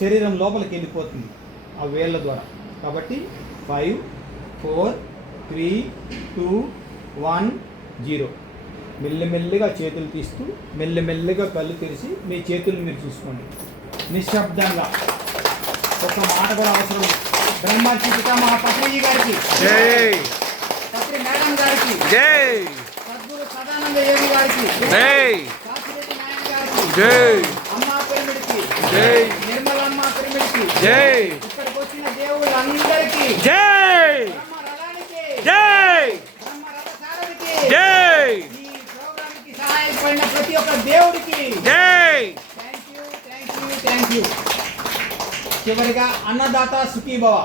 శరీరం లోపలికి వెళ్ళిపోతుంది ఆ వేళ్ళ ద్వారా. కాబట్టి five four three two one zero మెల్లిమెల్లిగా చేతులు తీస్తూ మెల్లిమెల్లిగా కళ్ళు తెరిచి మీ చేతులు మీరు చూసుకోండి. నిశ్శబ్దంగా. ఒక మాట కూడా అవసరం. బ్రహ్మర్షి పితామహ పత్రిజీ గారికి జై. పత్రి మేడం గారికి జై. సద్గురు సదానంద యోగి గారికి జై. కాశీరెడ్డి నాయన గారికి జై. అమ్మ పిరమిడ్కి జై. నిర్మలమ్మ పిరమిడ్కి జై. ఇక్కడికి వచ్చిన దేవుళ్ళందరికీ జై. జై. జై. ఈ సహాయపడిన ప్రతి ఒక్క దేవుడికి జై thank you thank you thank you చివరిగా అన్నదాత సుఖీభవ.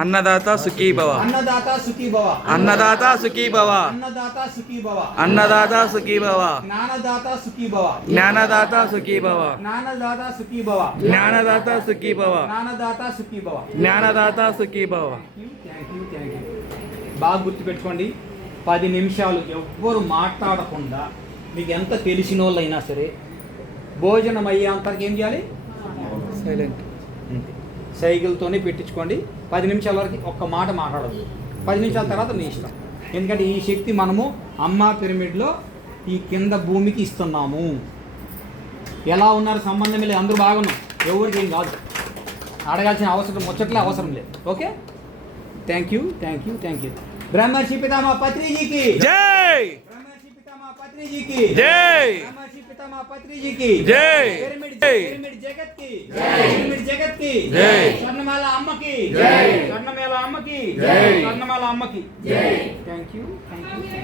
అన్నదాత సుఖీ భవ అన్నదాత సుఖీభవ. అన్నదాత సుఖీ భవ అన్నదాత సుఖీభవ. అన్నదాత సుఖీ భవ జ్ఞానదాత సుఖీభవ. జ్ఞానదాత సుఖీ భవ జ్ఞానదాత సుఖీభవ. జ్ఞానదాత సుఖీ భవ జ్ఞానదాత సుఖీభవ. జ్ఞానదాత సుఖీ భవ థ్యాంక్ యూ థ్యాంక్ యూ బాగా గుర్తుపెట్టుకోండి. పది నిమిషాలు ఎవ్వరు మాట్లాడకుండా మీకు ఎంత తెలిసిన వాళ్ళైనా సరే భోజనం అయ్యేంతకి ఏం చేయాలి? సైలెంట్ సైకిల్తోనే పెట్టించుకోండి. పది నిమిషాల వరకు ఒక్క మాట మాట్లాడదు. పది నిమిషాల తర్వాత మీ ఇష్టం. ఎందుకంటే ఈ శక్తి మనము అమ్మా పిరమిడ్లో ఈ కింద భూమికి ఇస్తున్నాము. ఎలా ఉన్నారు సంబంధం లేదు. అందరూ బాగున్నాం ఎవరికి ఏం కాదు. అడగాల్సిన అవసరం ముచ్చట్లే అవసరం లేదు. Okay? Thank you thank you thank you Brahmarshi Pitama పత్రిజీకి. జై! బ్రహ్మర్షి పితామా పత్రిజీకి. జై! బ్రహ్మర్షి పితామా పత్రిజీకి. జై. పిరమిడ్ జై. పిరమిడ్ జగత్కి కి జై. స్వర్ణమాల అమ్మకి. జై. స్వర్ణమాల అమ్మకి. జై. స్వర్ణమాల అమ్మకి. Thank you thank you